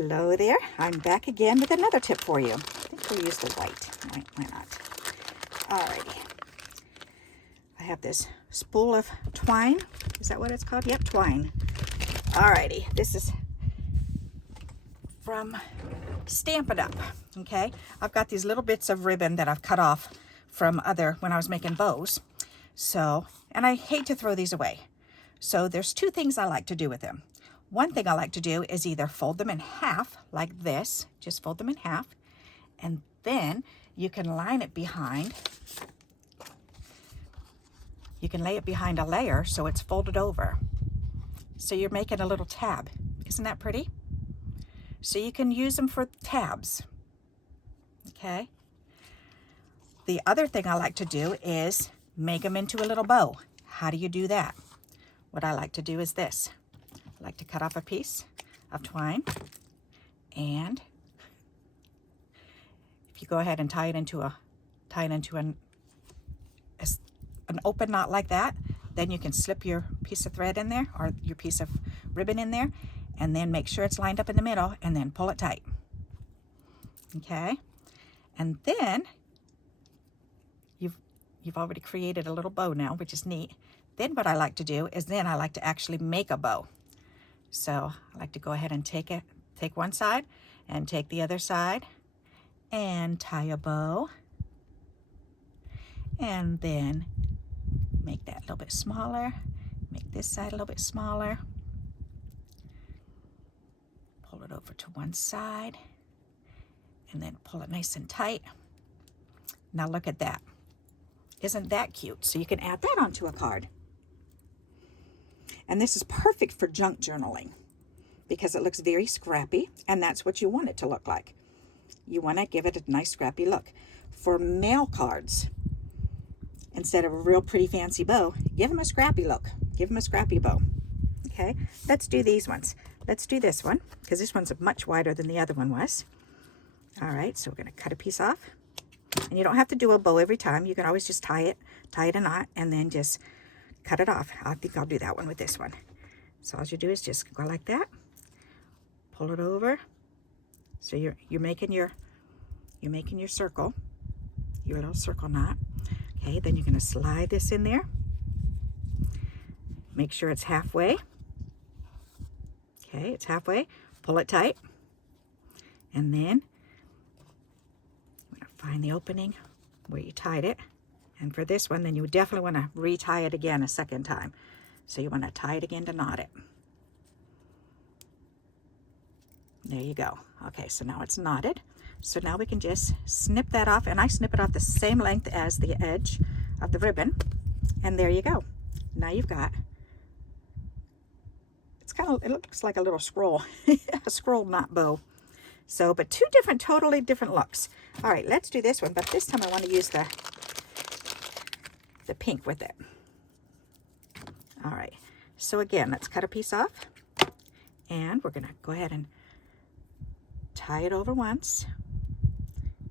Hello there, I'm back again with another tip for you. I think we'll use the white, why not? Alrighty, I have this spool of twine, is that what it's called? Yep, twine. Alrighty, this is from Stampin' Up, okay? I've got these little bits of ribbon that I've cut off from when I was making bows. So, and I hate to throw these away. So there's two things I like to do with them. One thing I like to do is either fold them in half like this, just fold them in half, and then you can line it behind. You can lay it behind a layer so it's folded over. So you're making a little tab. Isn't that pretty? So you can use them for tabs, okay? The other thing I like to do is make them into a little bow. How do you do that? What I like to do is this. I like to cut off a piece of twine, and if you go ahead and tie it into an open knot like that, then you can slip your piece of thread in there or your piece of ribbon in there, and then make sure it's lined up in the middle, and then pull it tight. Okay, and then you've already created a little bow now, which is neat. Then what I like to do is I like to actually make a bow. So I like to go ahead and take one side and take the other side and tie a bow, and then make that a little bit smaller, make this side a little bit smaller, pull it over to one side, and then pull it nice and tight. Now look at that. Isn't that cute? So you can add that onto a card. And this is perfect for junk journaling because it looks very scrappy, and that's what you want it to look like. You want to give it a nice scrappy look. For mail cards, instead of a real pretty fancy bow, give them a scrappy look. Give them a scrappy bow. Okay, let's do these ones. Let's do this one because this one's much wider than the other one was. All right, so we're going to cut a piece off. And you don't have to do a bow every time. You can always just tie it a knot, and then just cut it off. I think I'll do that one with this one. So all you do is just go like that, pull it over. So you're making your circle, your little circle knot. Okay, then you're going to slide this in there. Make sure it's halfway. Okay, it's halfway. Pull it tight, and then I'm going to find the opening where you tied it. And for this one, then you definitely want to re-tie it again a second time. So you want to tie it again to knot it. There you go. Okay, so now it's knotted. So now we can just snip that off, and I snip it off the same length as the edge of the ribbon. And there you go. Now you've got, it looks like a little scroll, a scroll knot bow. So, but two totally different looks. All right, let's do this one, but this time I want to use the pink with it. All right, so again, let's cut a piece off, and we're gonna go ahead and tie it over once,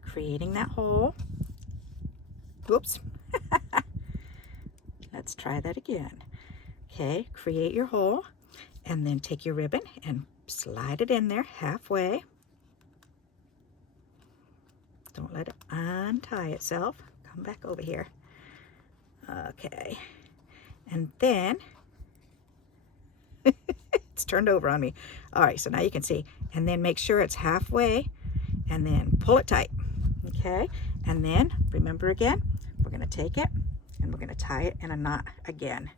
creating that hole. Whoops. Let's try that again. Okay, create your hole, and then take your ribbon and slide it in there halfway. Don't let it untie itself. Come back over here. Okay, and then it's turned over on me. All right, so now you can see, and then make sure it's halfway, and then pull it tight. Okay, and then remember again, we're going to take it and we're going to tie it in a knot again.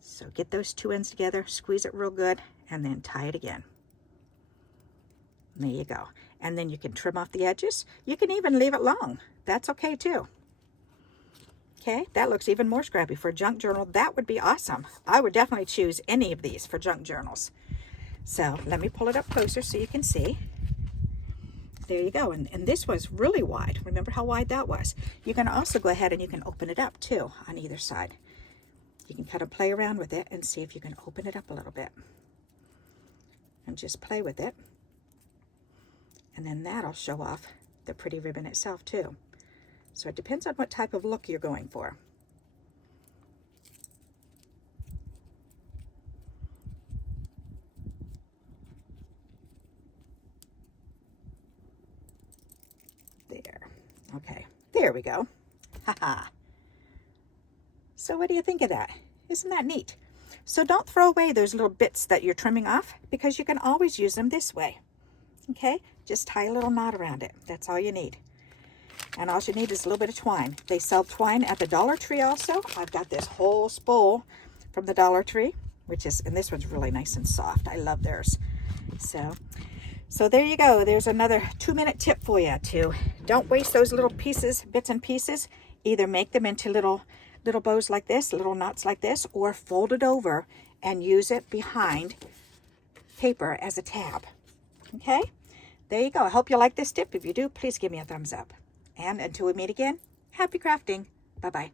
So get those two ends together, squeeze it real good, and then tie it again. There you go. And then you can trim off the edges. You can even leave it long. That's okay too. Okay, that looks even more scrappy for a junk journal. That would be awesome. I would definitely choose any of these for junk journals. So let me pull it up closer so you can see. There you go. And this was really wide. Remember how wide that was? You can also go ahead and you can open it up too on either side. You can kind of play around with it and see if you can open it up a little bit. And just play with it. And then that'll show off the pretty ribbon itself too. So it depends on what type of look you're going for. Okay, there we go. Haha. So what do you think of that? Isn't that neat? So don't throw away those little bits that you're trimming off, because you can always use them this way. Okay, just tie a little knot around it. That's all you need. And all you need is a little bit of twine. They sell twine at the Dollar Tree also. I've got this whole spool from the Dollar Tree, and this one's really nice and soft. I love theirs. So there you go. There's another 2-minute tip for you too. Don't waste those little pieces, bits and pieces. Either make them into little bows like this, little knots like this, or fold it over and use it behind paper as a tab. Okay? There you go. I hope you like this tip. If you do, please give me a thumbs up. And until we meet again, happy crafting. Bye-bye.